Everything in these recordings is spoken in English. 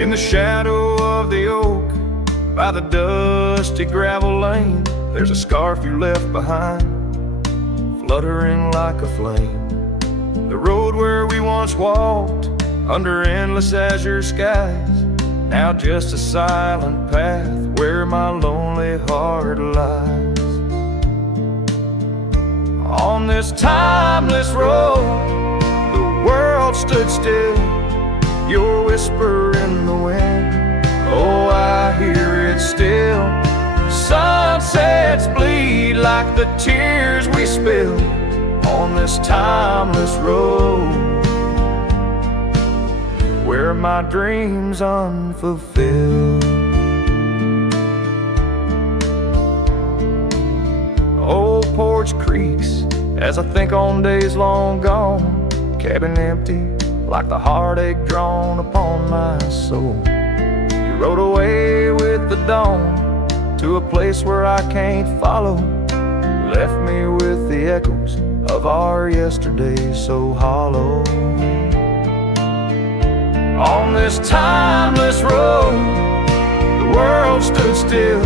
In the shadow of the oak, by the dusty gravel lane, there's a scarf you left behind, fluttering like a flame. The road where we once walked, under endless azure skies, now just a silent path where my lonely heart lies. On this timeless road, the world stood still, your whisper in the wind, oh, I hear it still. Sunsets bleed like the tears we spill on this timeless road, where my dreams unfulfilled. Old porch creaks as I think on days long gone, cabin empty like the heartache drawn upon my soul. You rode away with the dawn to a place where I can't follow, left me with the echoes of our yesterday so hollow. On this timeless road, the world stood still,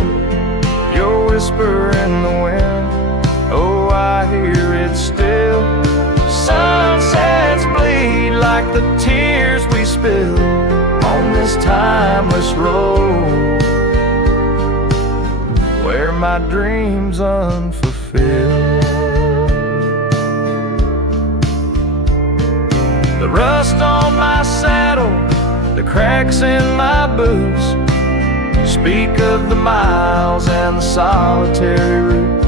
your whisper in the wind, oh, I hear it still. Sunsets bleed like the tears we spill on this timeless road, where my dreams unfulfilled. The rust on my saddle, the cracks in my boots, speak of the miles and the solitary routes.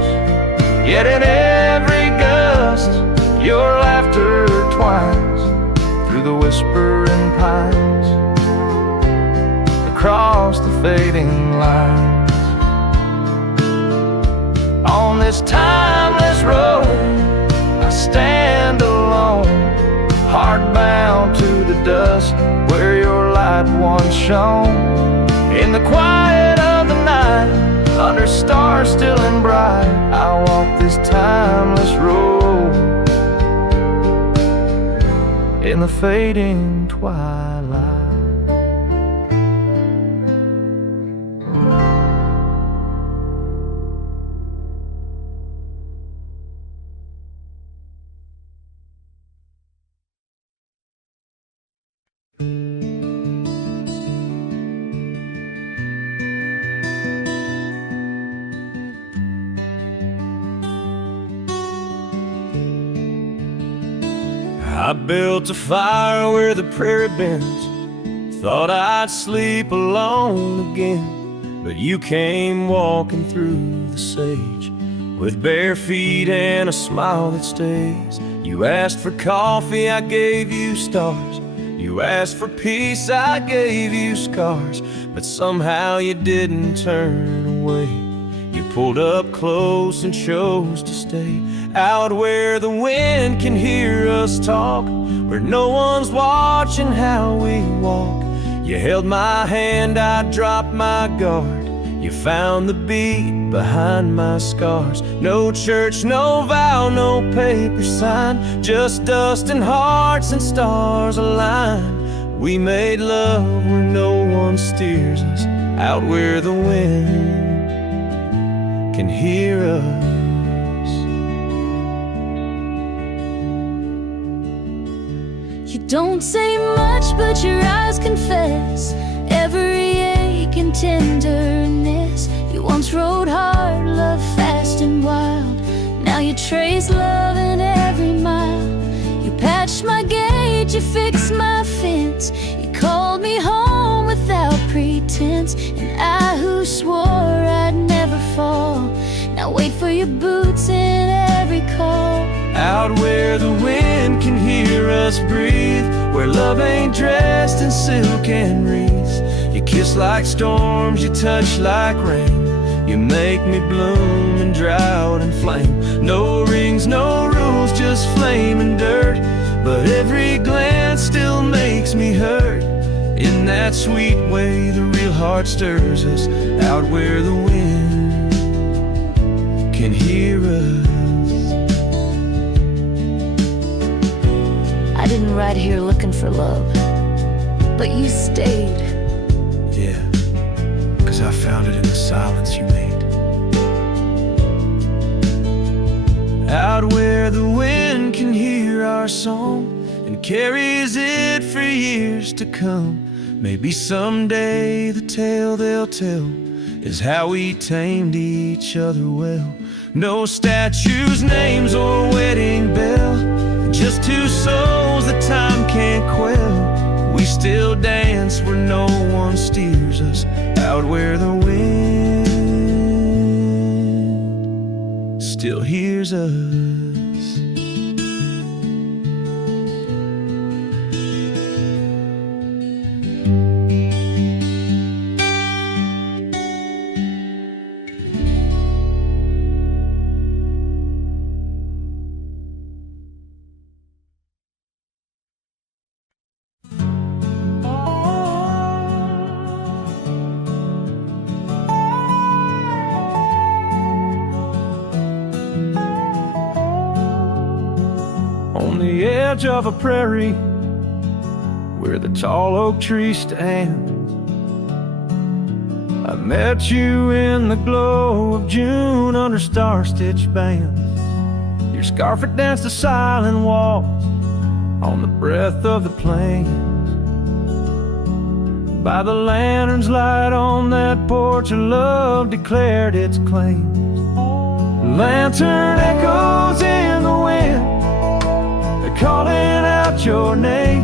Yet in every gust, your laughter twines through the whispering pines, across the fading lines. On this timeless road, I stand alone, heart bound to the dust where your light once shone. In the quiet of the night, under stars still and bright, I walk this timeless road in the fading twilight. I built a fire where the prairie bends, thought I'd sleep alone again, but you came walking through the sage with bare feet and a smile that stays. You asked for coffee, I gave you stars. You asked for peace, I gave you scars, but somehow you didn't turn away. You pulled up close and chose to stay out where the wind can hear us talk, where no one's watching how we walk. You held my hand, I dropped my guard. You found the beat behind my scars. No church, no vow, no paper sign, just dust and hearts and stars align. We made love where no one steers us, out where the wind can hear us. You don't say much, but your eyes confess every ache and tenderness. You once rode hard, loved fast and wild. Now you trace love in every mile. You patched my gate, you fixed my fence. You called me home without pretense. And I who swore I'd never fall, now wait for your boots in every call. Out where the wind can hear us breathe, where love ain't dressed in silk and wreaths. You kiss like storms, you touch like rain. You make me bloom in drought and flame. No rings, no rules, just flame and dirt, but every glance still makes me hurt. In that sweet way the real heart stirs us, out where the wind can hear us. I didn't ride here looking for love, but you stayed Yeah, 'cause I found it in the silence you made. Out where the wind can hear our song and carries it for years to come. Maybe someday the tale they'll tell is how we tamed each other well. No statues, names, or wedding bell, just two souls that time can't quell. We still dance where no one steers us, out where the wind still hears us. On the edge of a prairie where the tall oak tree stands, I met you in the glow of June under star-stitched bands. Your scarf had danced a silent waltz on the breath of the plains. By the lantern's light on that porch of love declared its claims. Lantern echoes in the wind, calling out your name.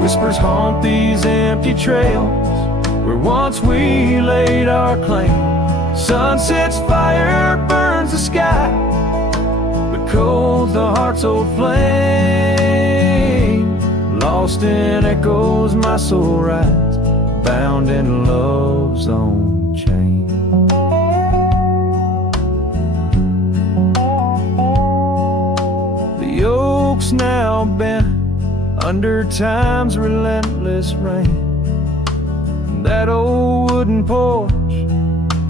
Whispers haunt these empty trails where once we laid our claim. Sunset's fire burns the sky, but cold the heart's old flame. Lost in echoes my soul rides, bound in love's own chain. The oak's now bent under time's relentless rain. That old wooden porch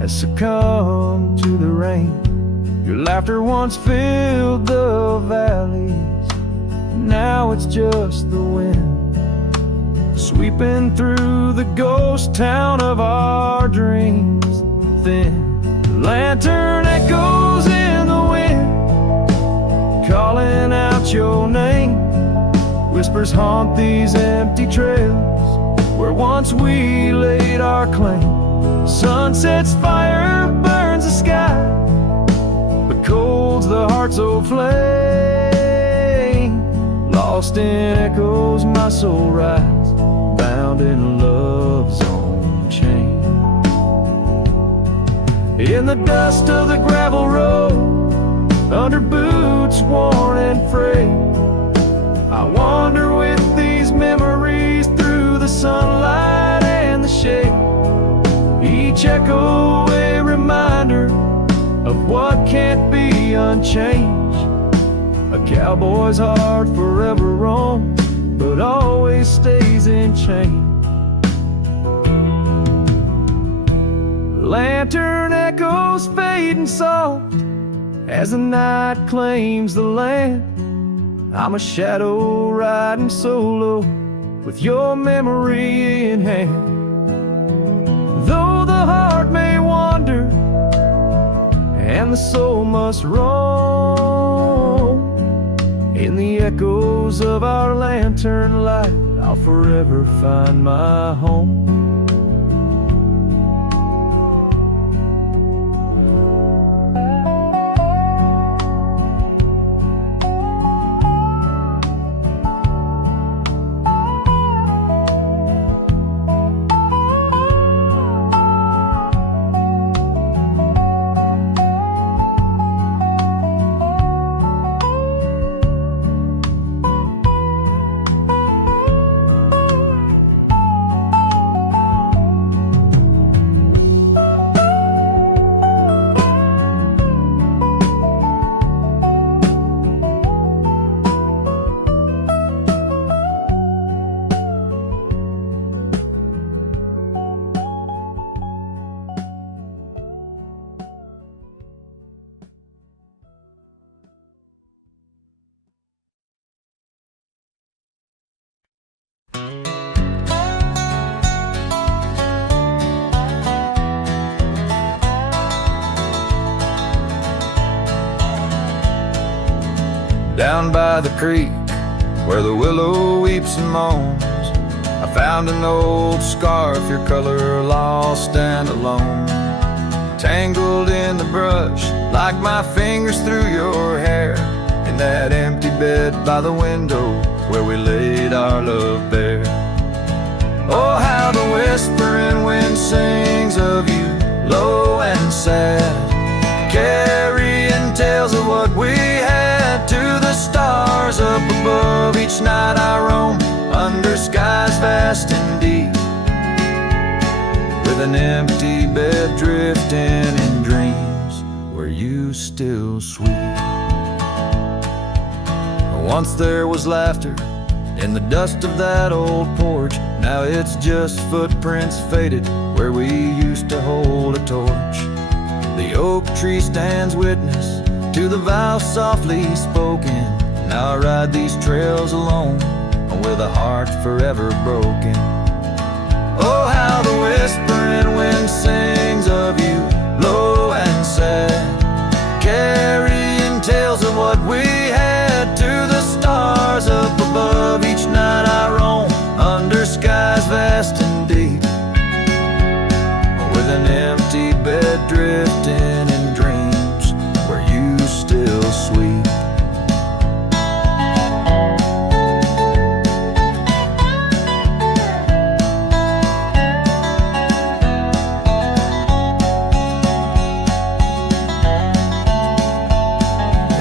has succumbed to the rain. Your laughter once filled the valleys, now it's just the wind sweeping through the ghost town of our dreams. Thin lantern echoes in the wind, calling out your name. Whispers haunt these empty trails where once we laid our claim. Sunset's fire burns the sky, but cold's the heart's old flame. Lost in echoes my soul rides, bound in love's own chain. In the dust of the gravel road, under boots worn and frayed, I wander with these memories through the sunlight and the shade. Each echo a reminder of what can't be unchanged. A cowboy's heart forever roams, but always stays in chains. Lantern echoes fading soft as the night claims the land. I'm a shadow riding solo with your memory in hand. Though the heart may wander and the soul must roam, in the echoes of our lantern light I'll forever find my home. down by the creek where the willow weeps and moans. I found an old scarf, your color lost and alone, tangled in the brush like my fingers through your hair, in that empty bed by the window where we laid our love bare. Oh, how the whispering wind sings of you, low and sad, carrying tales of what we had to the stars up above. Each night I roam under skies vast and deep, with an empty bed drifting in dreams where you still sweep. Once there was laughter in the dust of that old porch. Now it's just footprints faded where we used to hold a torch. The oak tree stands witness to the vow softly spoken. Now I ride these trails alone with a heart forever broken. Oh, how the whispering wind sings of you, low and sad, carrying tales of what we had to the stars up above. Each night I roam under skies vast and deep, with an empty bed drifting in dreams where you still sweep.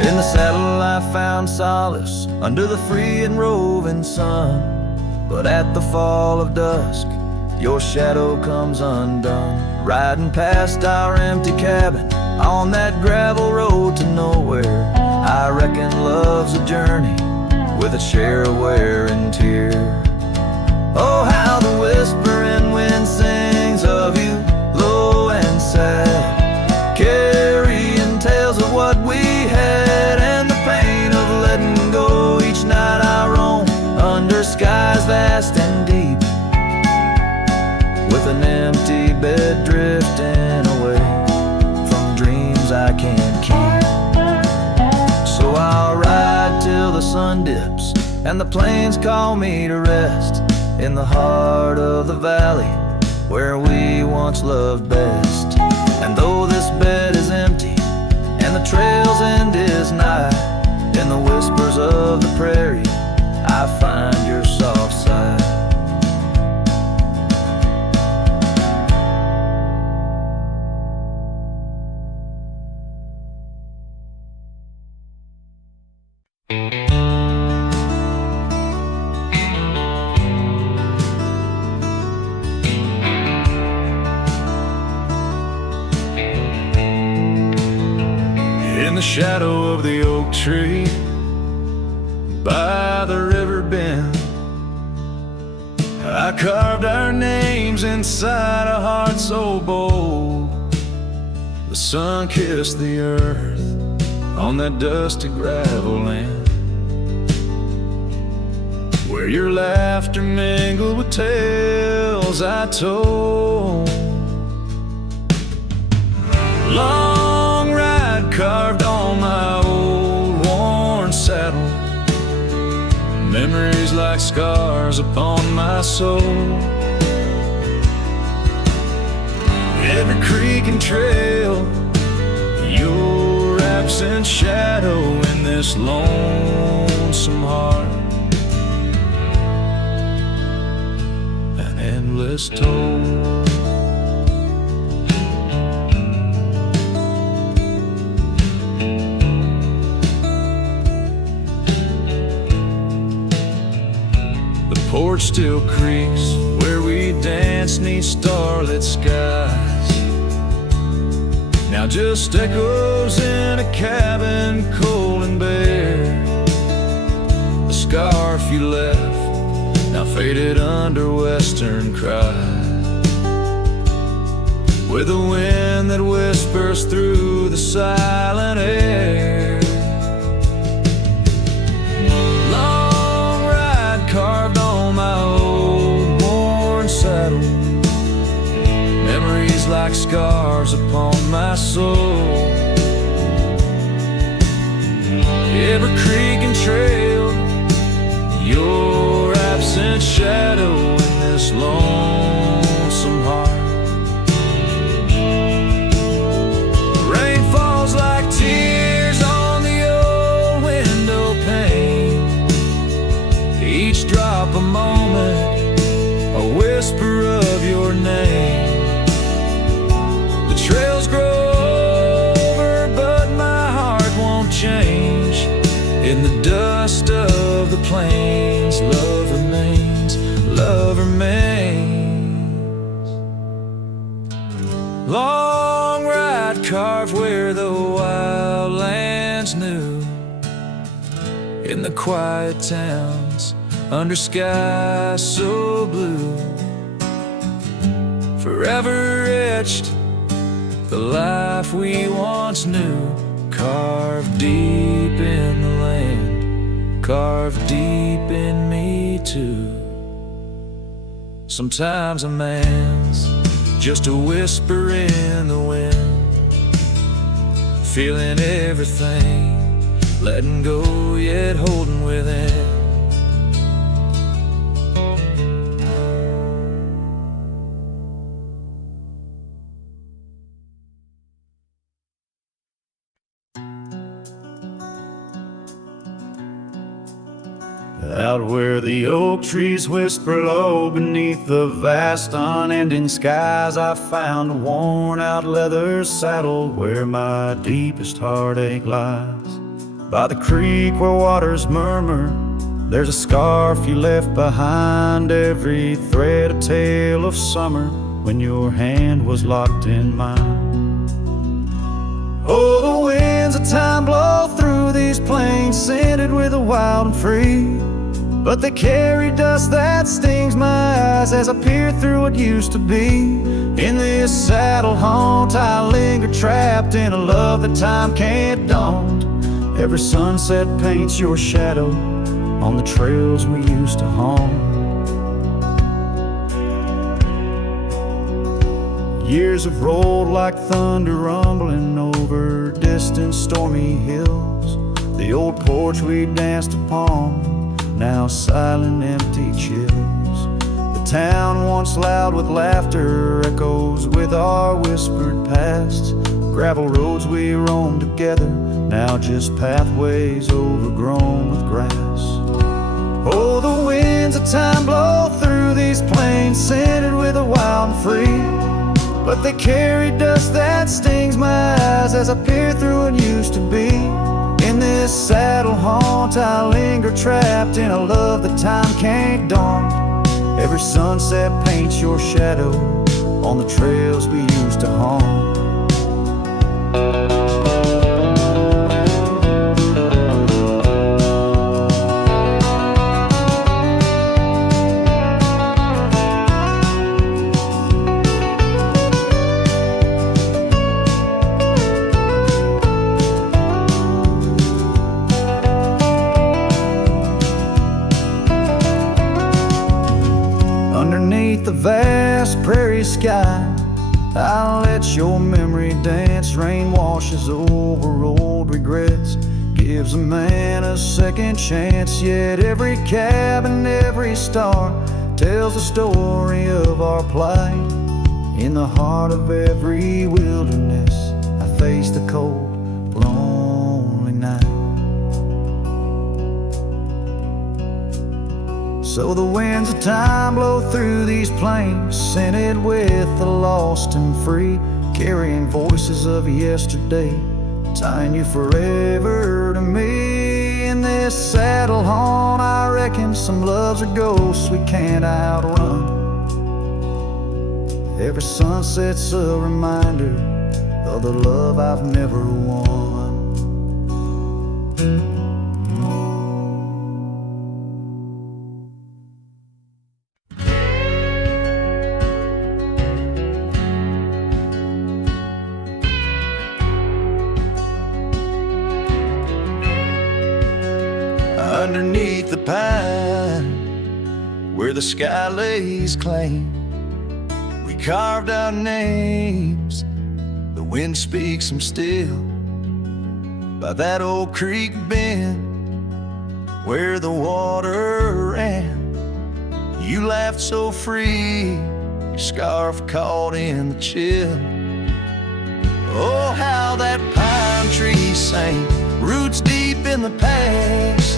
In the saddle I found solace under the free and roving sun, but at the fall of dusk your shadow comes undone. Riding past our empty cabin on that gravel road to nowhere, I reckon love's a journey with a share of wear and tear. Oh, how the whispering wind sings of you, low and sad, carrying tales of what we had and the pain of letting go. Each night I roam under skies vast and deep, with an empty bed drifting away from dreams I can't keep. So I'll ride till the sun dips and the plains call me to rest, in the heart of the valley where we once loved best. And though this bed is empty and the trail's end is nigh, in the whispers of the prairie I find your soft side. In the shadow of the oak tree by the river bend, I carved our names inside a heart so bold. The sun kissed the earth on that dusty gravel land, where your laughter mingled with tales I told. Long ride carved on my old worn saddle, memories like scars upon my soul. Every creek and trail, your absent shadow in this lonesome heart, an endless toll. The porch still creaks where we danced 'neath starlit skies, now just echoes in a cabin cold and bare. The scarf you left now faded under western cries, with a wind that whispers through the silent air. Long ride carved on my old worn saddle, memories like scars upon my soul. Every creek and in the quiet towns, under skies so blue. Forever etched, the life we once knew, carved deep in the land, carved deep in me too. Sometimes a man's just a whisper in the wind, feeling everything, letting go yet holding within. Out where the oak trees whisper low beneath the vast unending skies, I found a worn out leather saddle where my deepest heartache lies. By the creek where waters murmur, there's a scarf you left behind, every thread a tale of summer when your hand was locked in mine. Oh, the winds of time blow through these plains, scented with the wild and free, but they carry dust that stings my eyes as I peer through what used to be. In this saddle haunt I linger, trapped in a love that time can't daunt. Every sunset paints your shadow on the trails we used to haunt. Years have rolled like thunder rumbling over distant stormy hills. The old porch we danced upon, now silent, empty chills. The town once loud with laughter echoes with our whispered past. Gravel roads we roamed together, now just pathways overgrown with grass. Oh, the winds of time blow through these plains, scented with the wild and free, but they carry dust that stings my eyes as I peer through what used to be. In this saddle haunt I linger, trapped in a love that time can't daunt. Every sunset paints your shadow on the trails we used to haunt. Underneath the vast prairie sky, I'll let your memory dance. Rain washes over old regrets, gives a man a second chance. Yet every cabin, every star tells the story of our plight. In the heart of every wilderness, I face the cold, lonely night. So the winds of time blow through these plains, scented with the lost and free, carrying voices of yesterday, tying you forever to me. In this saddle haunt I reckon some loves are ghosts we can't outrun. Every sunset's a reminder of the love I've never won. Underneath the pine, where the sky lays claim, we carved out names, the wind speaks them still. By that old creek bend, where the water ran, you laughed so free, your scarf caught in the chill. Oh, how that pine tree sang, roots deep in the past,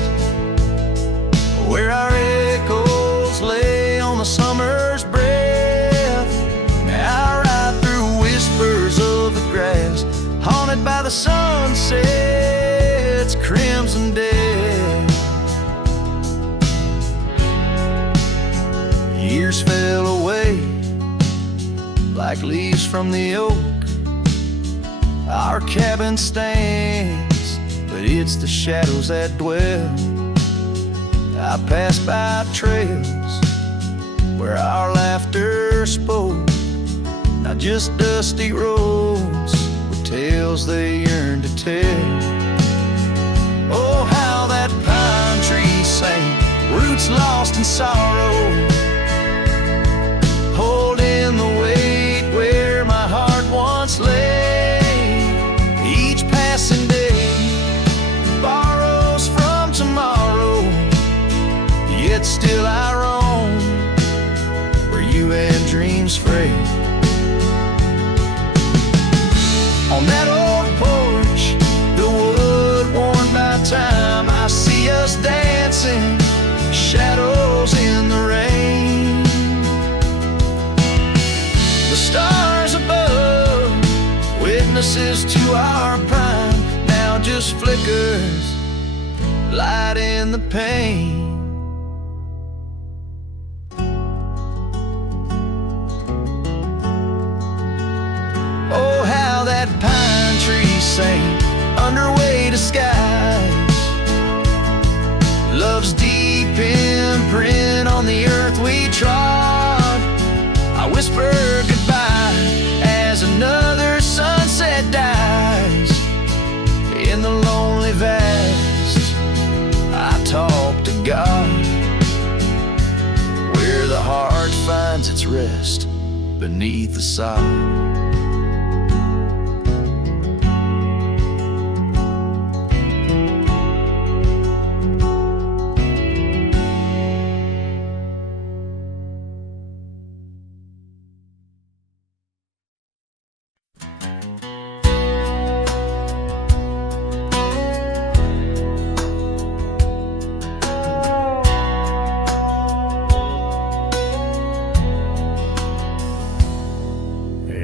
where our echoes lay on the summer's breath. Now I ride through whispers of the grass, haunted by the sunset's crimson death. Years fell away like leaves from the oak. Our cabin stands but it's the shadows that dwell. I pass by trails where our laughter spoke, not just dusty roads with tales they yearn to tell. Oh, how that pine tree sang, roots lost in sorrow, holding the weight where my heart once lay. Each passing day borrows from tomorrow, yet still I roam where you and dreams fray. On that old porch, the wood worn by time, I see us dancing, shadows in the rain. The stars above, witnesses to our prime, now just flickers, light in the pain. Oh, how that pine tree sang under weight of skies, love's deep imprint on the earth we trod. I whisper goodbye as another sunset dies. In the lonely vast, I talk to God, where the heart finds its rest beneath the sod.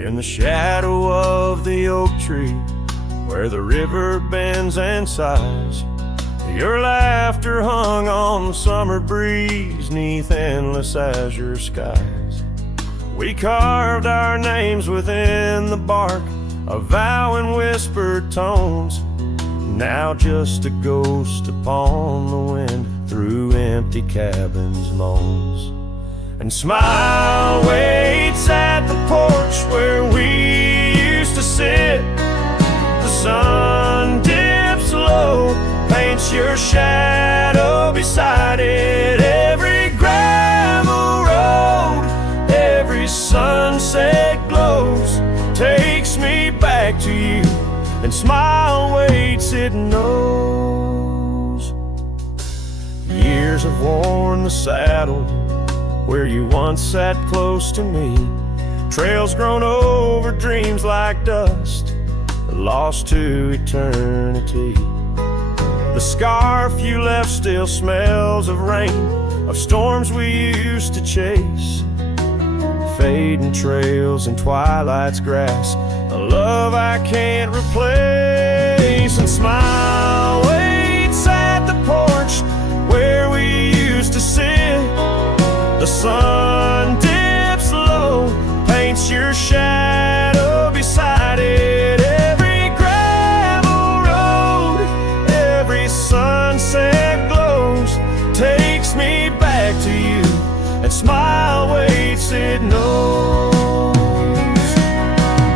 In the shadow of the oak tree, where the river bends and sighs, your laughter hung on the summer breeze, 'neath endless azure skies. We carved our names within the bark, a vow in whispered tones, now just a ghost upon the wind through empty cabins' moans. And smile waits at the porch where we used to sit. The sun dips low, paints your shadow beside it. Every gravel road, every sunset glows, takes me back to you. And smile waits, it knows. Years have worn the saddle where you once sat close to me. Trails grown over dreams like dust, lost to eternity. The scarf you left still smells of rain, of storms we used to chase. Fading trails and twilight's grass, a love I can't replace. And smile waits at the porch where we used to sit. The sun dips low, paints your shadow beside it. Every gravel road, every sunset glows, takes me back to you. And smile waits, it knows.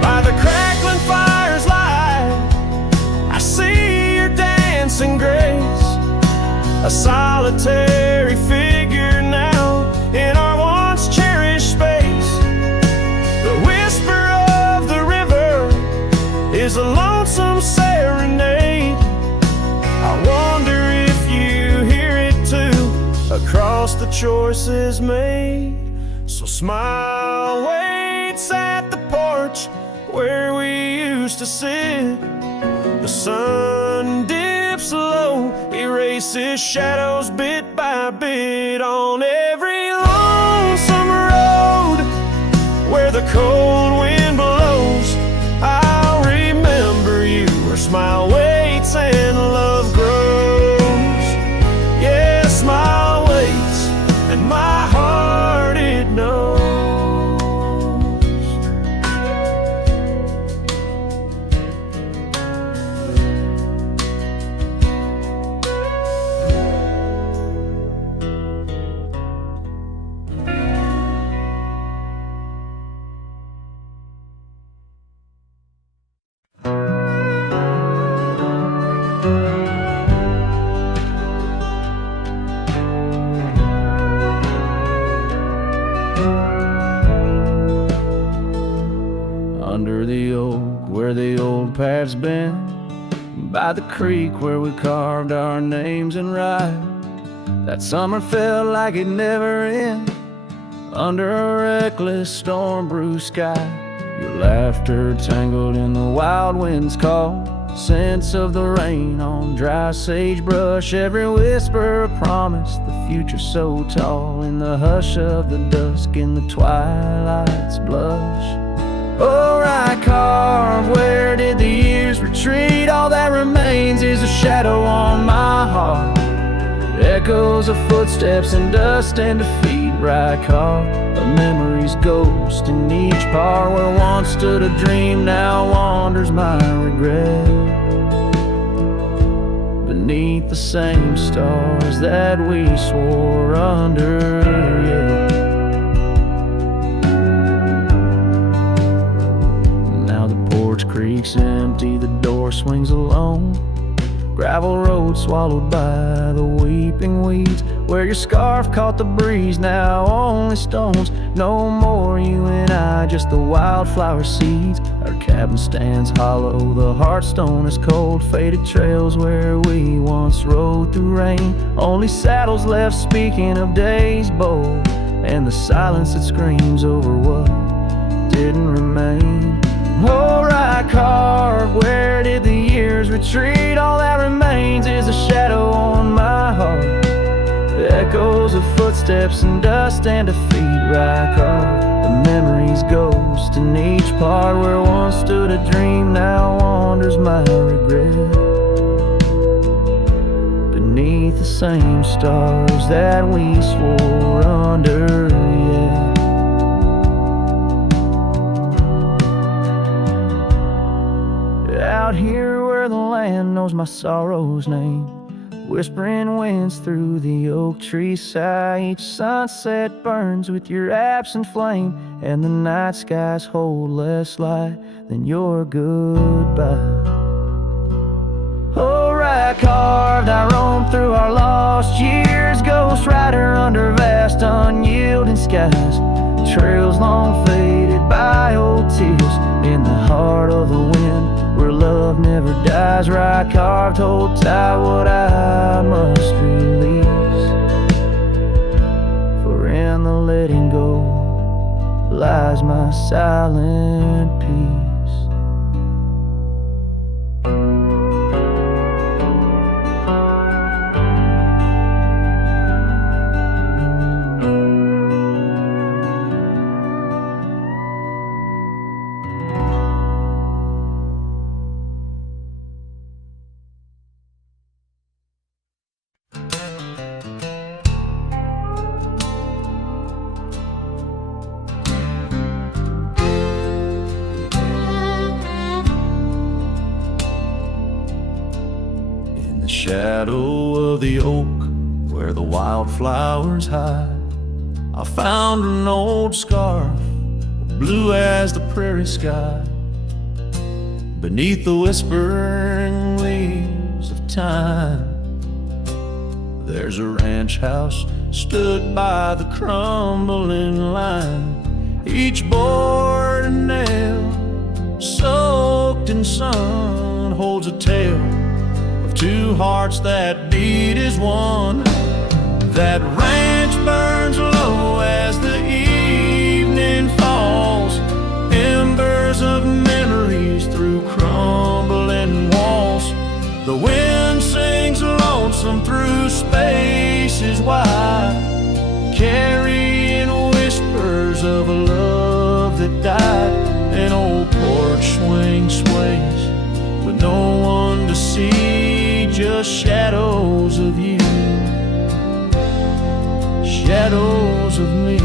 By the crackling fire's light, I see your dancing grace, a solitary figure now in our once cherished space. The whisper of the river is a lonesome serenade. I wonder if you hear it too, across the choices made. So smile waits at the porch where we used to sit. The sun dips low, erases shadows bit by bit on every lonesome road where the cold wind blows. I'll remember you where smile waits and love grows. Yeah, smile waits and my heart it knows. by the creek where we carved our names in rye. That summer felt like it'd never end, under a reckless storm-bruised sky. Your laughter tangled in the wild wind's call, scents of the rain on dry sagebrush, every whisper a promise, the future so tall, in the hush of the dusk, in the twilight's blush. Oh, right carve, where did the years retreat? All that remains is a shadow on my heart, echoes of footsteps and dust and defeat. Right carve, a memory's ghost in each part, where once stood a dream, now wanders my regret, beneath the same stars that we swore under. Yeah. Now the porch creaks empty, the door swings alone, gravel road swallowed by the weeping weeds, where your scarf caught the breeze, now only stones. No more you and I, just the wildflower seeds. Our cabin stands hollow, the hearthstone is cold, faded trails where we once rode through rain. Only saddles left speaking of days bold, and the silence that screams over what didn't remain. Oh, right carve, where did the years retreat? All that remains is a shadow on my heart, echoes of footsteps and dust and defeat. Right carve, the memory's ghost in each part, where once stood a dream, now wanders my regret, beneath the same stars that we swore under. Yeah. Out here where the land knows my sorrow's name, whispering winds through the oak tree sigh. Each sunset burns with your absent flame, and the night skies hold less light than your goodbye. Oh, right carved, I roam through our lost years, ghost rider under vast unyielding skies, trails long faded by old tears, in the heart of the wind where love never dies. Right carved, hold tight what I must release, for in the letting go lies my silent peace. Shadow of the oak where the wildflowers hide, I found an old scarf, blue as the prairie sky, beneath the whispering leaves of time. There's a ranch house stood by the crumbling line, each board and nail soaked in sun holds a tale, two hearts that beat as one. That ranch burns low as the evening falls, embers of memories through crumbling walls. The wind sings lonesome through spaces wide, carrying whispers of a love that died. An old porch swing sways with no one to see, just shadows of you, shadows of me.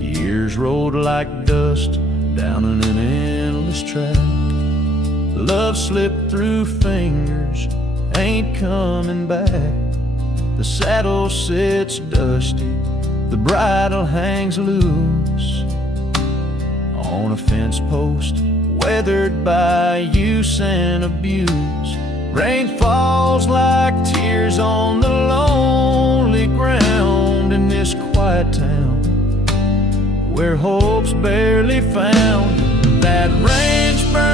Years rolled like dust down an endless track, love slipped through fingers, ain't coming back. The saddle sits dusty, the bridle hangs loose on a fence post, weathered by use and abuse. Rain falls like tears on the lonely ground in this quiet town where hope's barely found. That ranch burns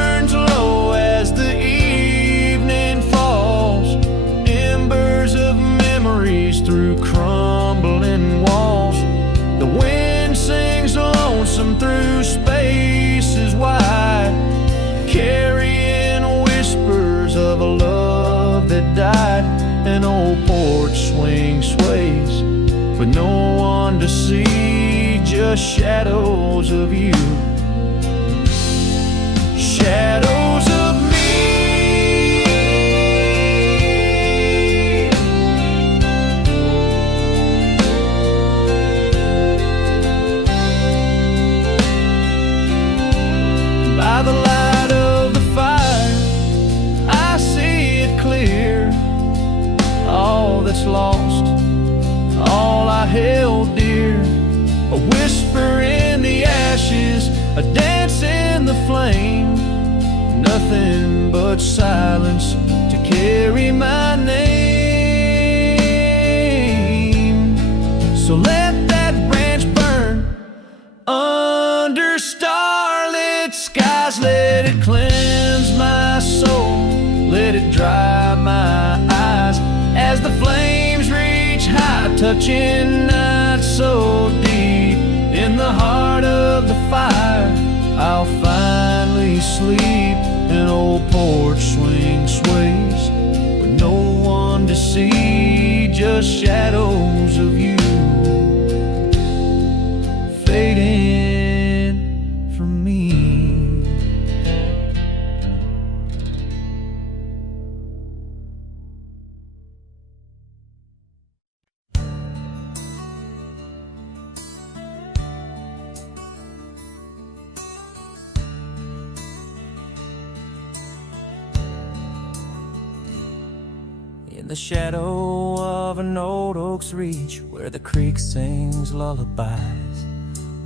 with no one to see, just shadows of you. Shadows of me. By the light of the fire, I see it clear. All that's lost, all I held dear. A whisper in the ashes, a dance in the flame. Nothing but silence to carry my name. So let that branch burn under starlit skies. Let it cleanse my soul, let it dry my eyes. As the flames reach high, touching night so deep. In the heart of the fire, I'll finally sleep. An old porch swing sways with no one to see, just shadows of you fading from me. In the shadow of an old oak's reach, where the creek sings lullabies,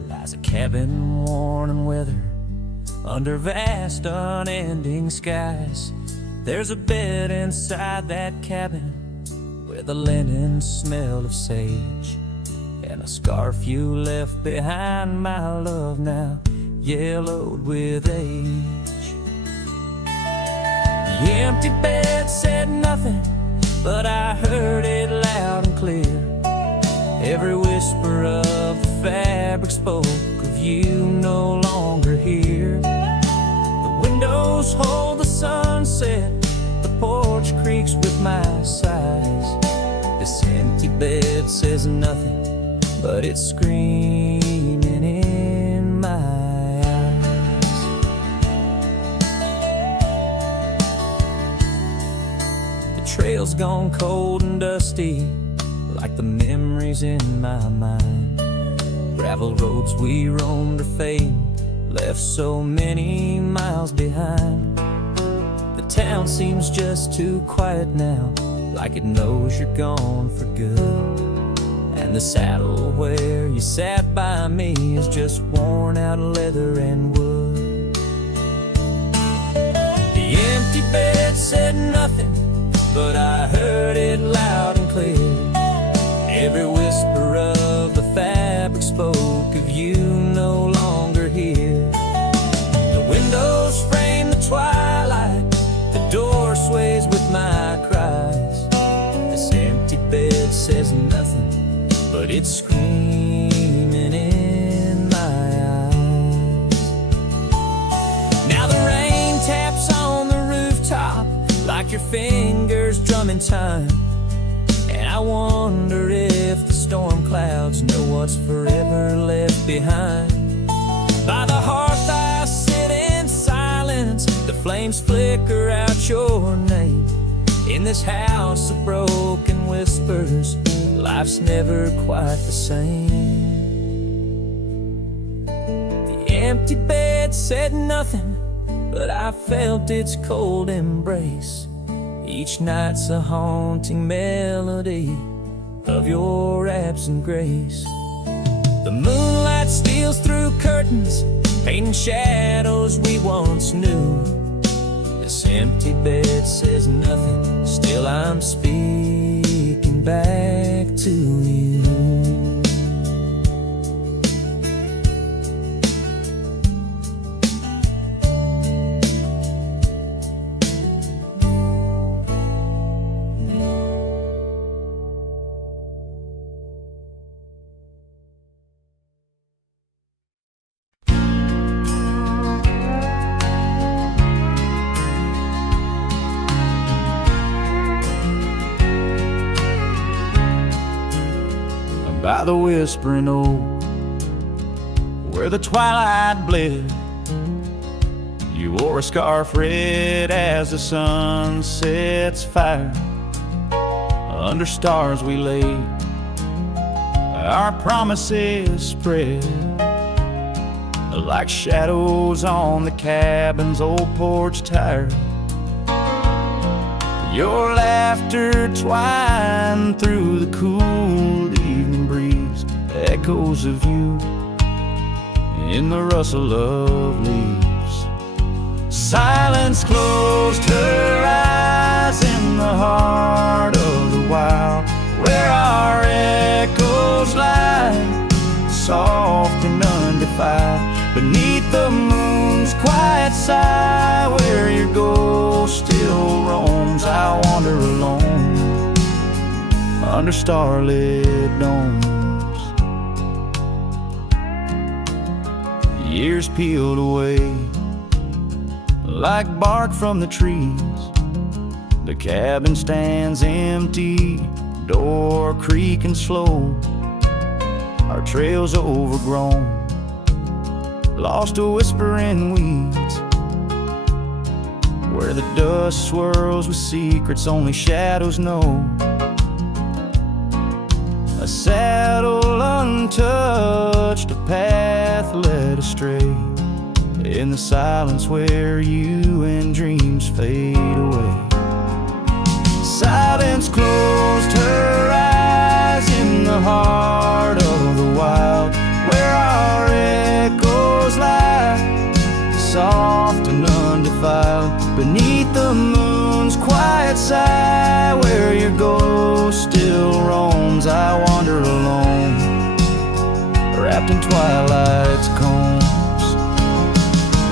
lies a cabin worn and weathered under vast unending skies. There's a bed inside that cabin with a linen smell of sage, and a scarf you left behind, my love, now yellowed with age. The empty bed said nothing, but I heard it loud and clear. Every whisper of the fabric spoke of you no longer here. The windows hold the sunset, the porch creaks with my sighs. This empty bed says nothing, but it's screaming in my eyes. The trail's gone cold and dusty, like the memories in my mind. Gravel roads we roamed are fading, left so many miles behind. The town seems just too quiet now, like it knows you're gone for good. And the saddle where you sat by me is just worn out leather and wood. The empty bed said nothing, but I heard it loud and clear. Every whisper of the fabric spoke of you no longer here. The windows frame the twilight, the door sways with my cries. This empty bed says nothing, but it's screaming in my eyes. Now the rain taps on the rooftop like your fingers drumming time. And I wonder if the storm clouds know what's forever left behind. By the hearth I sit in silence, the flames flicker out your name. In this house of broken whispers, life's never quite the same. The empty bed said nothing, but I felt its cold embrace. Each night's a haunting melody of your absent grace. The moonlight steals through curtains, painting shadows we once knew. This empty bed says nothing, still I'm speaking back to you. by the whispering oak, where the twilight bled. You wore a scarf red as the sun sets fire. Under stars we laid, our promises spread like shadows on the cabin's old porch tire. Your laughter twined through the cool evening breeze, echoes of you in the rustle of leaves. Silence closed her eyes in the heart of the wild, where our echoes lie, soft and undefiled. Beneath the moon's quiet sigh, where your ghost still roams, I wander alone under starlit domes. Years peeled away like bark from the trees. The cabin stands empty, door creaking slow. Our trails overgrown, lost to whispering weeds, where the dust swirls with secrets only shadows know. A saddle untouched, a path led astray, in the silence where you and dreams fade away. Silence closed her eyes in the heart of the wild, where our echoes lie, soft and undefiled. Beneath the moon's quiet sigh, where your ghost still roams, I wander alone, wrapped in twilight's combs.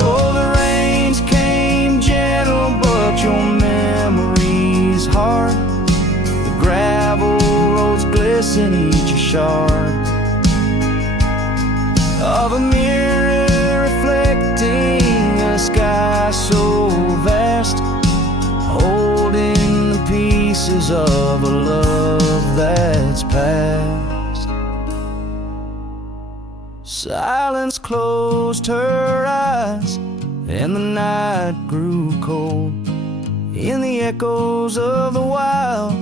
Oh, the rains came gentle, but your memory's hard. The gravel roads glisten, each a shard of a mirror reflecting a sky so vast, holding the pieces of a love that's past. Silence closed her eyes, and the night grew cold. In the echoes of the wild,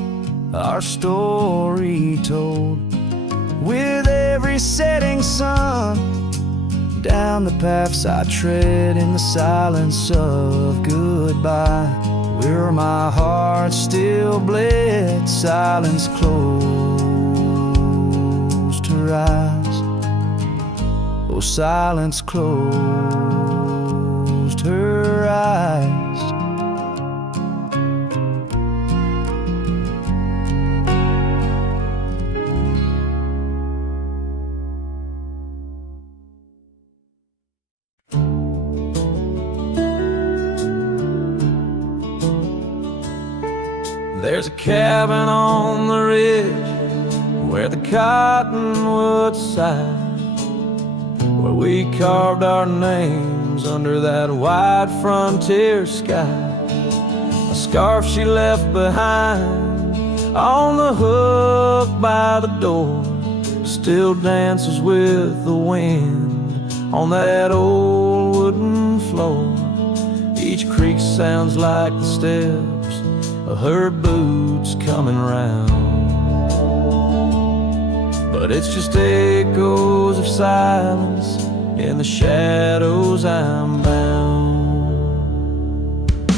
our story told. With every setting sun, down the paths I tread in the silence of goodbye, where my heart still bled. Silence closed her eyes. Oh, silence closed her eyes. There's a cabin on the ridge where the cottonwoods sigh, where we carved our names under that wide frontier sky. A scarf she left behind on the hook by the door still dances with the wind on that old wooden floor. Each creak sounds like the steps of her boots coming round, but it's just echoes of silence. In the shadows I'm bound.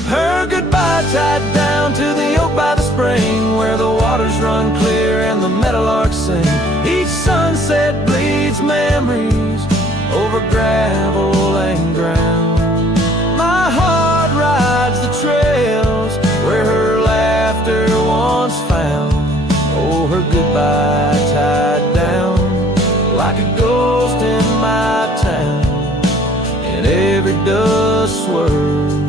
Her goodbye tied down to the oak by the spring, where the waters run clear and the meadowlarks sing. Each sunset bleeds memories over gravel and ground. My heart rides the trails where her laughter once found. Oh, her goodbye tied down like a ghost in my town. In every dust swirl,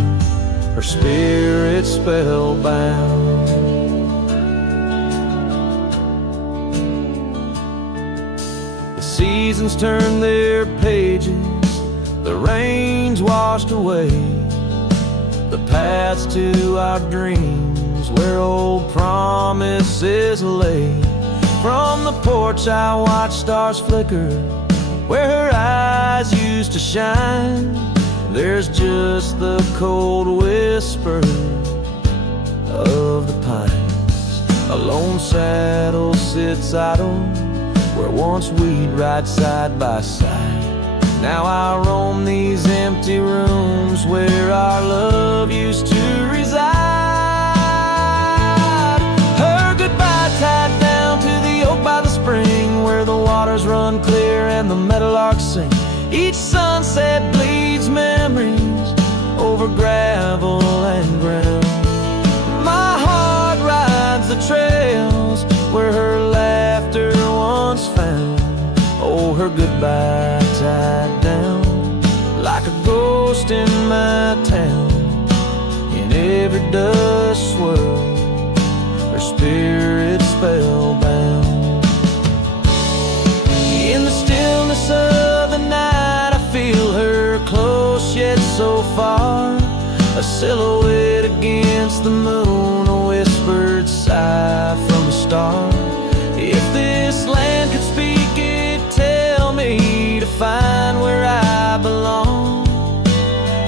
her spirit spellbound. The seasons turn their pages, the rains washed away the paths to our dreams, where old promises lay. From the porch I watch stars flicker where her eyes used to shine. There's just the cold whisper of the pines. A lone saddle sits idle where once we'd ride side by side. Now I roam these empty rooms where our love used to reside. Her goodbye tied down to the oak by the spring where the waters run clear and the meadowlarks sing. Each sunset bleeds memories over gravel and ground. My heart rides the trails where her laughter once found. Oh, her goodbye tied down like a ghost in my town. In every dust swirl, her spirit spellbound. In the stillness of the night, I feel her close yet so far. A silhouette against the moon, a whispered sigh from a star. If this land could speak, it'd tell me to find where I belong.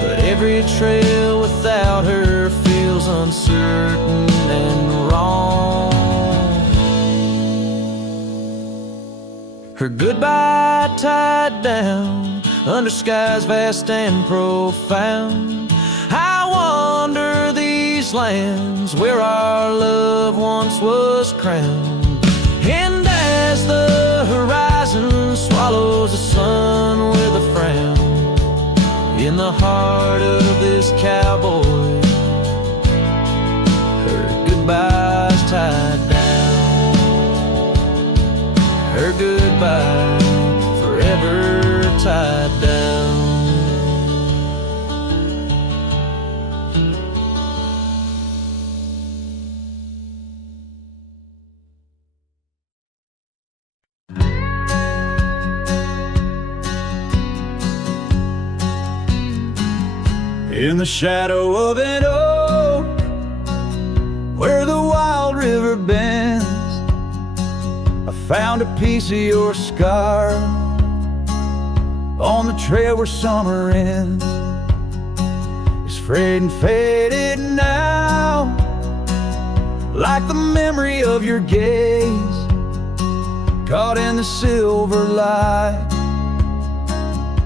But every trail without her feels uncertain and wrong. Her goodbye tied down under skies vast and profound. I wander these lands where our love once was crowned. And as the horizon swallows the sun with a frown, in the heart of this cowboy, her goodbye's tied down. Her goodbye forever tied down. In the shadow of an oak, where the wild river bends, I found a piece of your scar on the trail where summer ends. It's frayed and faded now, like the memory of your gaze, caught in the silver light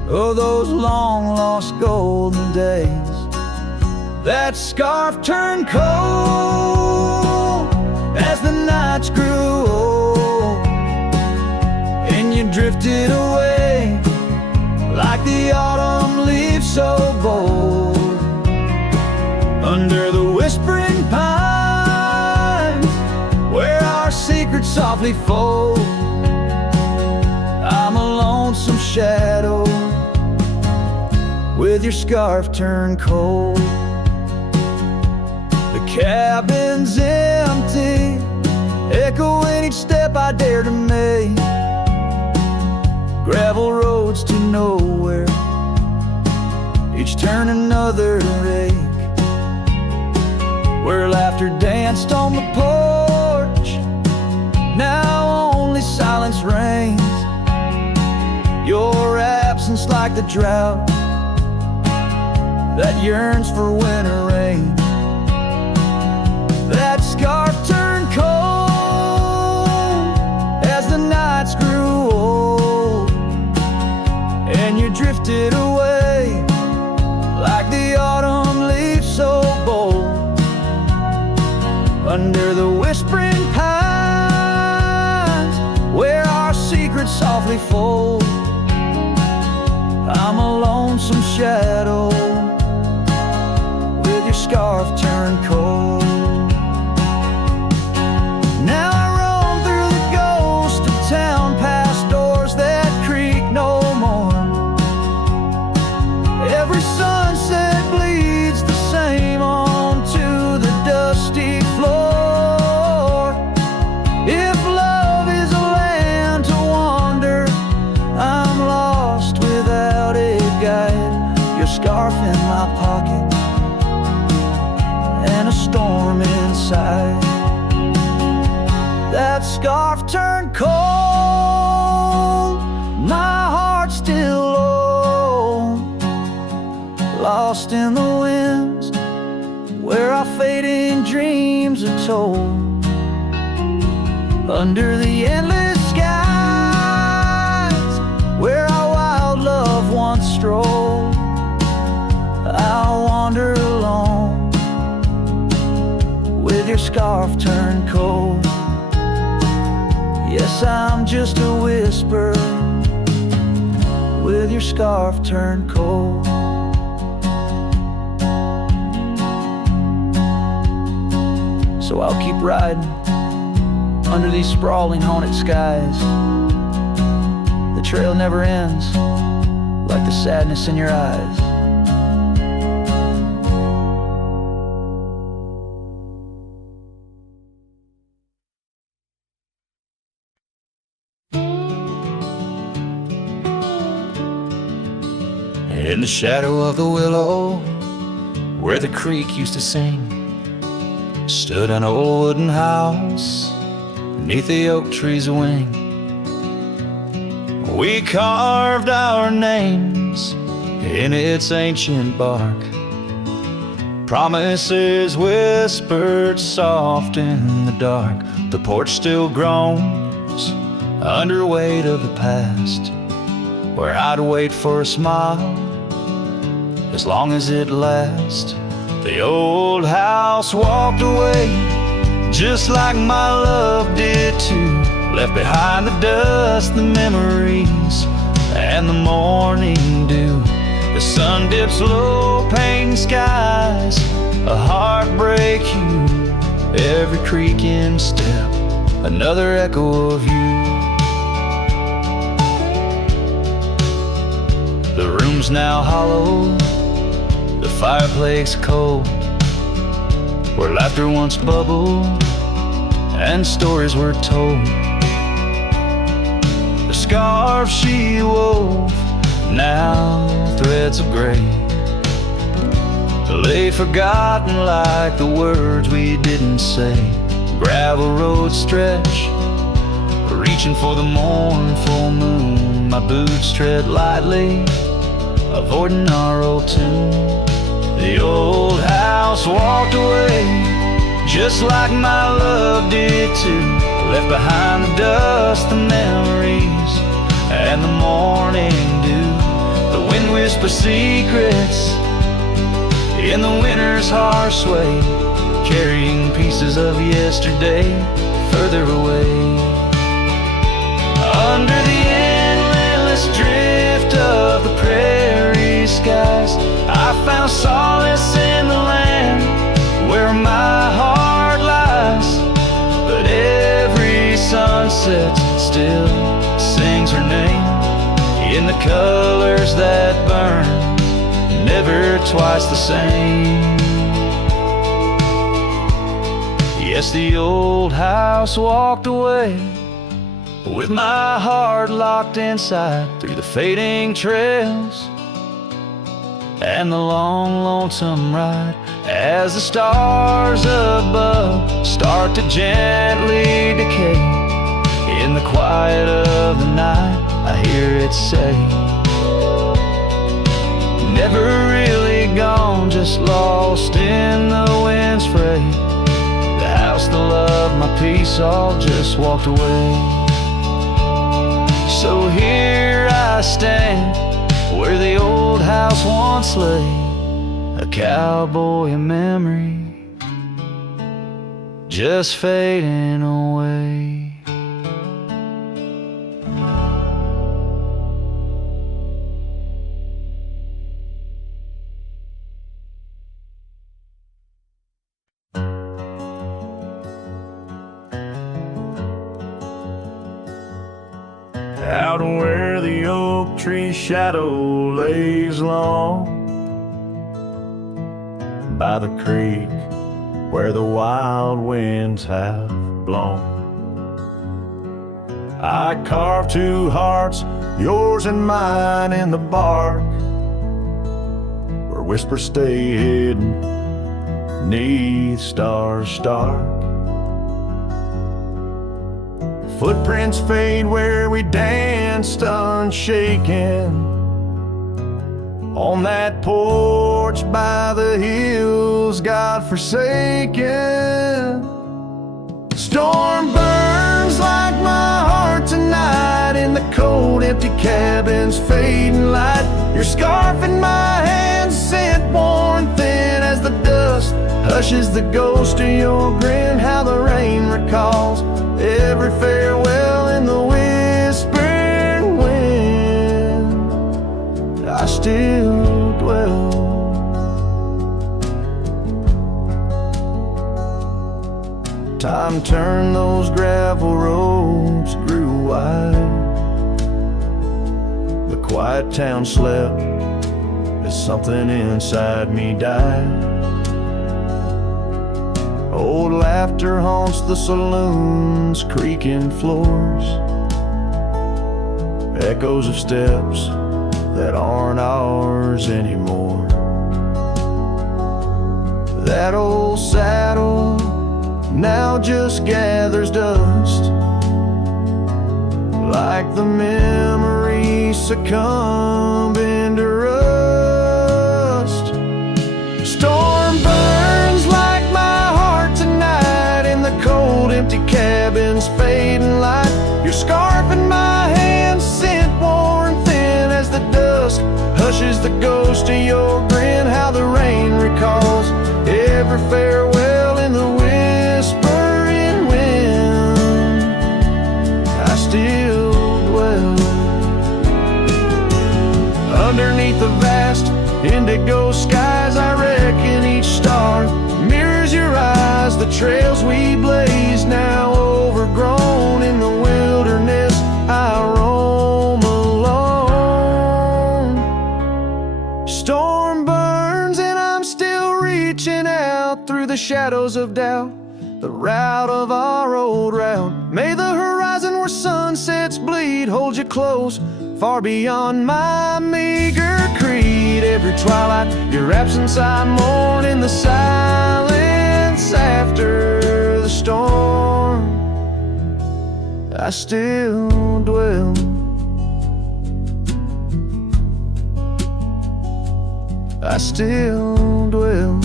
of those long-lost golden days. That scarf turned cold as the nights grew old, and you drifted away like the autumn leaves so bold. Under the whispering pines where our secrets softly fold, I'm a lonesome shadow with your scarf turned cold. The cabin's empty, echoing each step I dare to make. Gravel roads to nowhere, each turn another ache. Where laughter danced on the porch, now only silence reigns. Your absence like the drought that yearns for winter rain. That scarf turned cold as the nights grew old, and you drifted away like the autumn leaves so bold. Under the whispering pines where our secrets softly fold, I'm a lonesome shadow with your scarf turned cold. Now I roam through the ghost of town, past doors that creak no more. Every sunset bleeds the same onto the dusty floor. If love is a land to wander, I'm lost without a guide. Your scarf in my pocket and a lost in the winds, where our fading dreams are told. Under the endless skies, where our wild love once strolled, I'll wander alone, with your scarf turned cold. Yes, I'm just a whisper, with your scarf turned cold. So I'll keep riding under these sprawling haunted skies. The trail never ends, like the sadness in your eyes. In the shadow of the willow, where the creek used to sing, stood an old wooden house beneath the oak tree's wing. We carved our names in its ancient bark, promises whispered soft in the dark. The porch still groans under weight of the past, where I'd wait for a smile as long as it lasts. The old house walked away, just like my love did too. Left behind the dust, the memories, and the morning dew. The sun dips low, painting skies, a heartbreak hue. Every creaking step, another echo of you. The room's now hollow, the fireplace cold, where laughter once bubbled and stories were told. The scarf she wove, now threads of gray, lay forgotten like the words we didn't say. Gravel roads stretch, reaching for the mournful moon. My boots tread lightly, avoiding our old tune. The old house walked away, just like my love did too. Left behind the dust, the memories, and the morning dew. The wind whispers secrets in the winter's harsh sway, carrying pieces of yesterday further away. Under the endless drift of the prairie skies, I found solace in the land where my heart lies. But every sunset still sings her name in the colors that burn, never twice the same. Yes, the old house walked away, with my heart locked inside, through the fading trails and the long, lonesome ride. As the stars above start to gently decay, in the quiet of the night I hear it say, never really gone, just lost in the wind's fray. The house, the love, my peace, all just walked away. So here I stand, where the old house once lay, a cowboy in memory, just fading away. Out where the oak tree shadow lays long, by the creek where the wild winds have blown, I carved two hearts, yours and mine, in the bark, where whispers stay hidden 'neath stars stark. Footprints fade where we danced unshaken, On that porch by the hills, God-forsaken. Storm burns like my heart tonight in the cold, empty cabin's fading light. Your scarf in my hand, scent worn thin as the dust hushes the ghost of your grin. How the rain recalls every farewell in the whispering wind. I still dwell. Time turned those gravel roads, grew wide. The quiet town slept as something inside me died. Old laughter haunts the saloons, creaking floors. Echoes of steps that aren't ours anymore. That old saddle now just gathers dust, like the memories succumbing to rust. Storm burns like my heart tonight in the cold, empty cabin's fading light. Your scarf in my hand, scent worn thin as the dusk hushes the ghost of your grin. How the rain recalls every farewell in the whispering wind. I still dwell underneath the vast indigo skies. I reckon each star mirrors your eyes. The trails we blaze now overgrown in the wilderness. I roam alone. Storm burns and I'm still reaching out through the shadows of doubt, the route of our old route. May the horizon where sunsets bleed hold you close, far beyond my meager creed. Every twilight, your absence I mourn in the silence after the storm. I still dwell. I still dwell.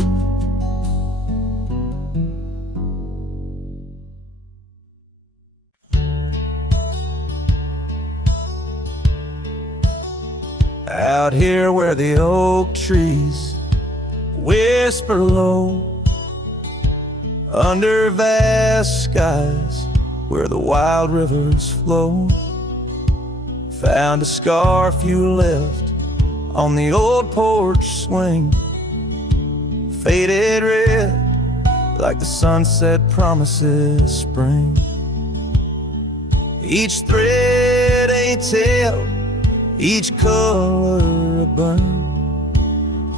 Out here where the oak trees whisper low, under vast skies where the wild rivers flow, found a scarf you left on the old porch swing, faded red like the sunset promises spring. Each thread a tale, each color a burn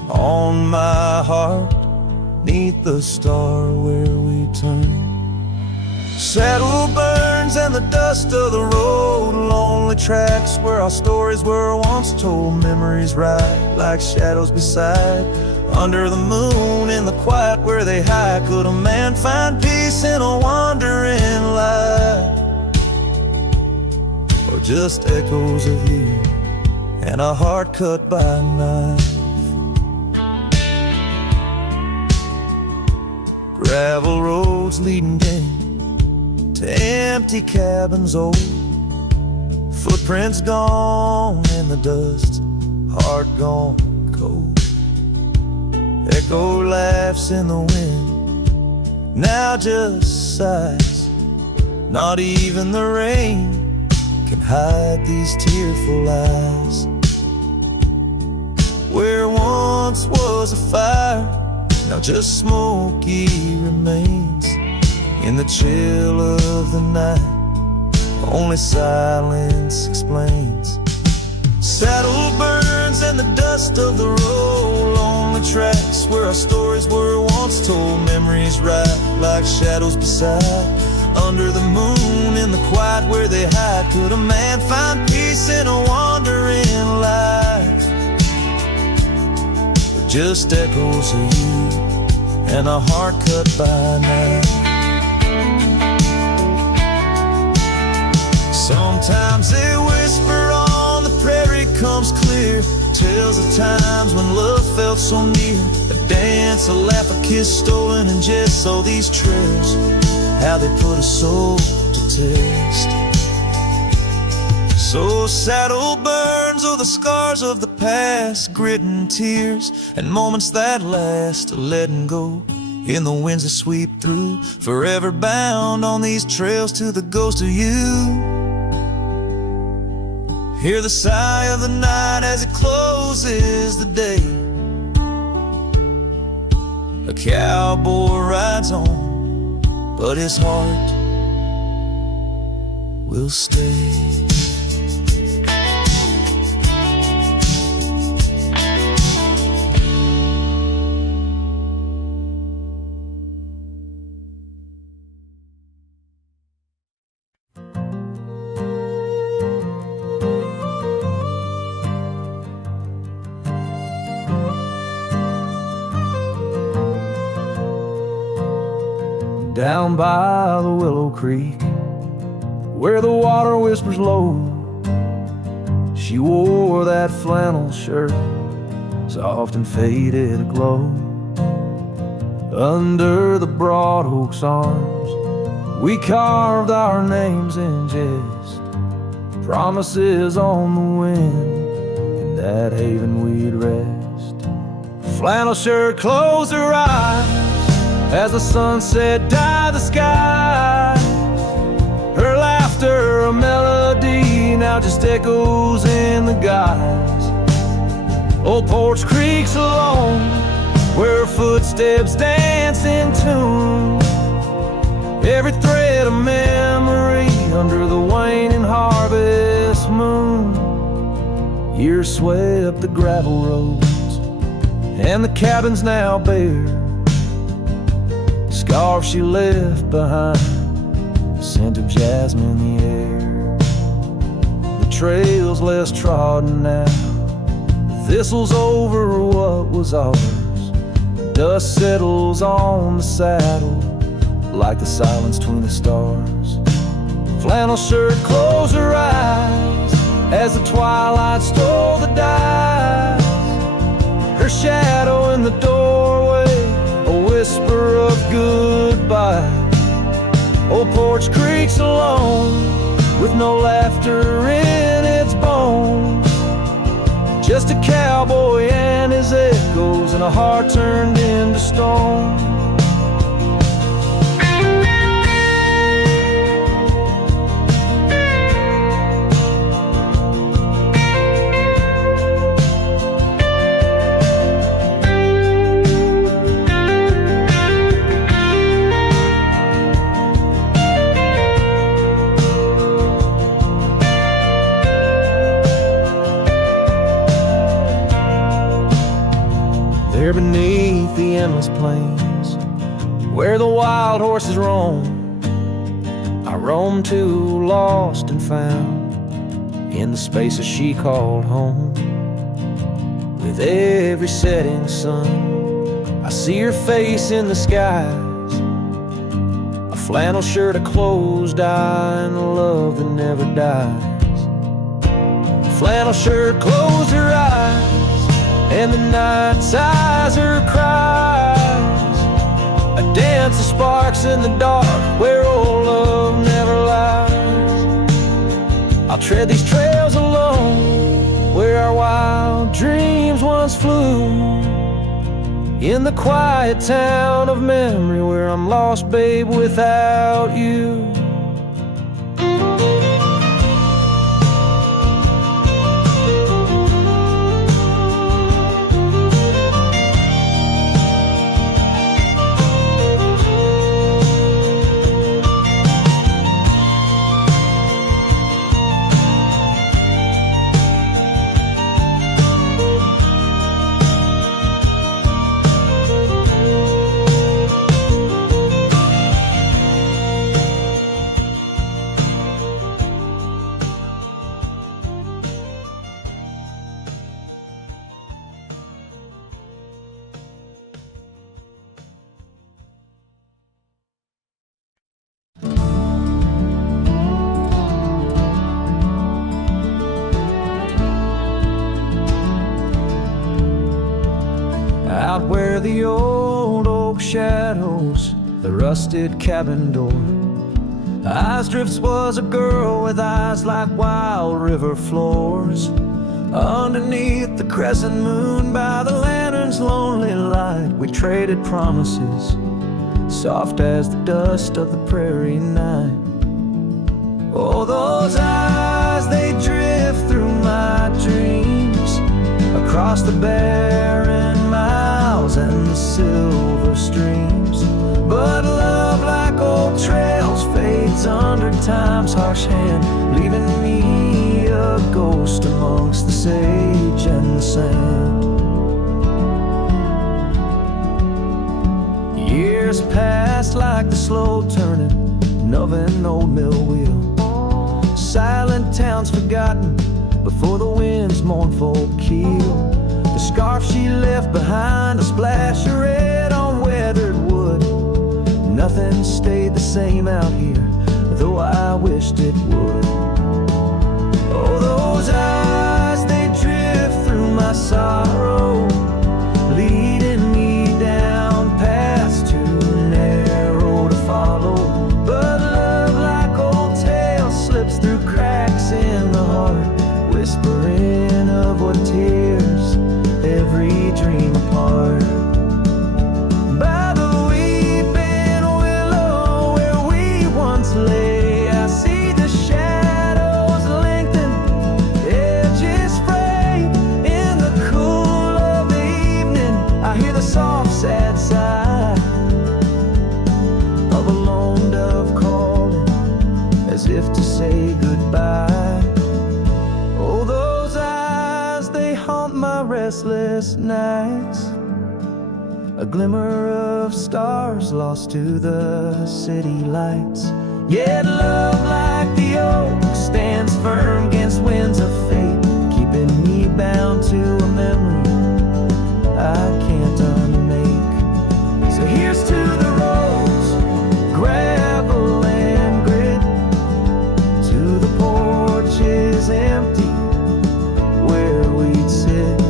on my heart, neath the star where we turn. Saddle burns and the dust of the road, lonely tracks where our stories were once told. Memories ride like shadows beside, under the moon in the quiet where they hide. Could a man find peace in a wandering light, or just echoes of you and a heart cut by a knife? Gravel roads leading game to empty cabins old, footprints gone in the dust, heart gone cold. Echo laughs in the wind, now just sighs. Not even the rain can hide these tearful eyes. Where once was a fire, now just smoky remains. In the chill of the night, only silence explains. Saddle burns and the dust of the road, lonely tracks where our stories were once told. Memories ride like shadows beside, under the moon in the quiet where they hide. Could a man find peace in a wandering life, or just echoes of you and a heart cut by night? Sometimes they whisper on the prairie comes clear, Tales of times when love felt so near, a dance, a laugh, a kiss stolen in jest. All these trails, how they put a soul to test. So saddle burns, oh the scars of the past, grit and tears, and moments that last, letting go in the winds that sweep through, forever bound on these trails to the ghost of you. Hear the sigh of the night as it closes the day. A cowboy rides on, but his heart will stay. Down by the Willow Creek, where the water whispers low, she wore that flannel shirt, soft and faded aglow. Under the broad oak's arms, we carved our names in jest, promises on the wind, in that haven we'd rest. Flannel shirt closed her eyes as the sunset dyed the sky. Her laughter, a melody, now just echoes in the guise. Old Porch Creek's alone, where her footsteps dance in tune. Every thread a memory under the waning harvest moon. Years swept the gravel roads, and the cabins now bare scarf she left behind, the scent of jasmine in the air. The trail's less trodden now, the thistle's over what was ours. Dust settles on the saddle like the silence between the stars. Flannel shirt closed her eyes as the twilight stole the dice. Her shadow in the doorway, a whisper of goodbye. Old Porch Creek's alone, with no laughter in its bones. Just a cowboy and his echoes, and a heart turned into stone. There beneath the endless plains, where the wild horses roam, I roam too, lost and found, in the spaces she called home. With every setting sun, I see her face in the skies, a flannel shirt, a closed eye, and a love that never dies. Flannel shirt closed her eyes, and the night sighs her cries. A dance of sparks in the dark, where old love never lies. I'll tread these trails alone, where our wild dreams once flew. In the quiet town of memory, where I'm lost, babe, without you. shadows, the rusted cabin door. Eyes drifts was a girl with eyes like wild river floors. Underneath the crescent moon, by the lantern's lonely light, we traded promises, soft as the dust of the prairie night. Oh, those eyes, they drift through my dreams, across the barren miles and the silver streams. But love, like old trails, fades under time's harsh hand, leaving me a ghost amongst the sage and the sand. Years passed like the slow turning of an old mill wheel. Silent towns forgotten before the wind's mournful keel. The scarf she left behind, a splash of red on weathered wood. Nothing stayed the same out here, though I wished it would. Oh, those eyes, they drift through my sorrow, leading me down paths too narrow to follow. But love, like old tales, slips through cracks in the heart, whispering of what tears every dream apart. By the weeping willow where we once lay, I see the shadows lengthen, edges fray. In the cool of the evening, I hear the soft sad sigh of a lone dove calling, as if to say goodbye. Oh, those eyes, they haunt my restless nights, a glimmer of stars lost to the city lights. Yet love, like the oak, stands firm against winds of fate, keeping me bound to a memory I can't unmake. So here's to the roads, gravel and grit, to the porches empty where we'd sit.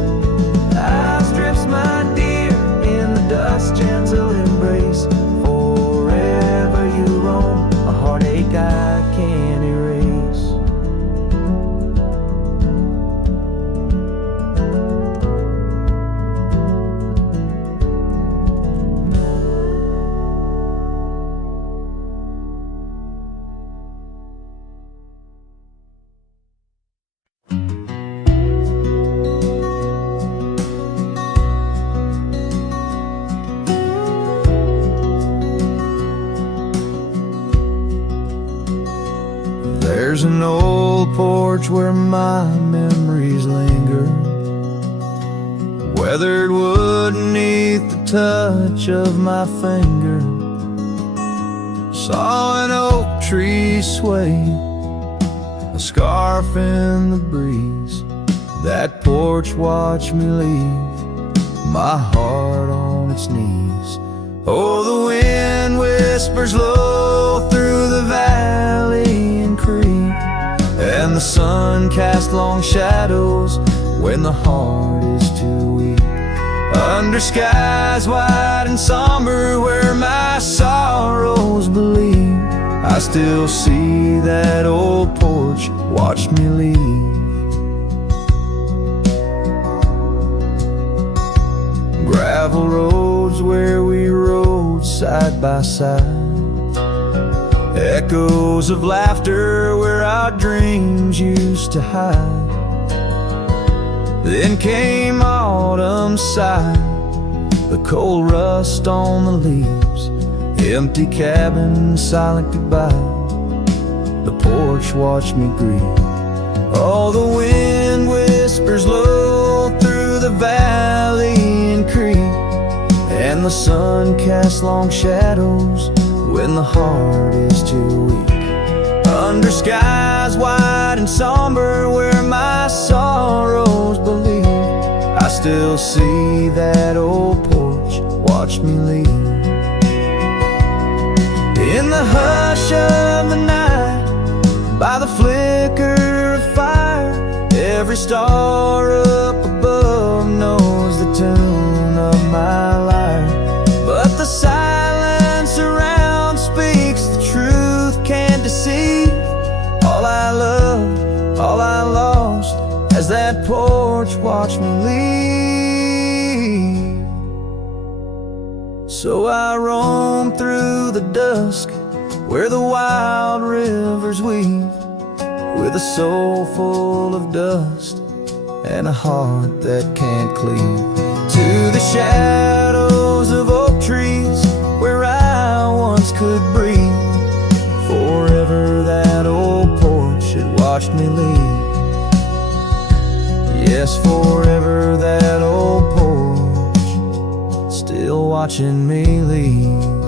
Eyes drifts, my dear, in the dust, gentle embrace. Forever you roam, a heartache I can't erase. There's an old porch where my memories linger, weathered wood beneath the touch of my finger. Saw an oak tree sway, a scarf in the breeze. That porch watched me leave, my heart on its knees. Oh, the wind whispers low through the valley and creek, and the sun casts long shadows when the heart is too weak. Under skies wide and somber where my sorrows believe, I still see that old porch watch me leave. Gravel roads where we rode side by side, echoes of laughter where our dreams used to hide. Then came autumn's sigh, the cold rust on the leaves, empty cabin, silent goodbye. The porch watched me grieve. Oh, the wind whispers low through the valley and creek, and the sun casts long shadows when the heart is too weak. Under skies wide and somber where my sorrows believe, I still see that old porch watch me leave. In the hush of the night, by the flicker of fire, every star up above knows the tune of my lyre. But the watch me leave. So I roam through the dusk where the wild rivers weave, with a soul full of dust and a heart that can't cleave. To the shadows of oak trees where I once could breathe, forever that old porch had watched me leave. Yes, forever that old porch still watching me leave.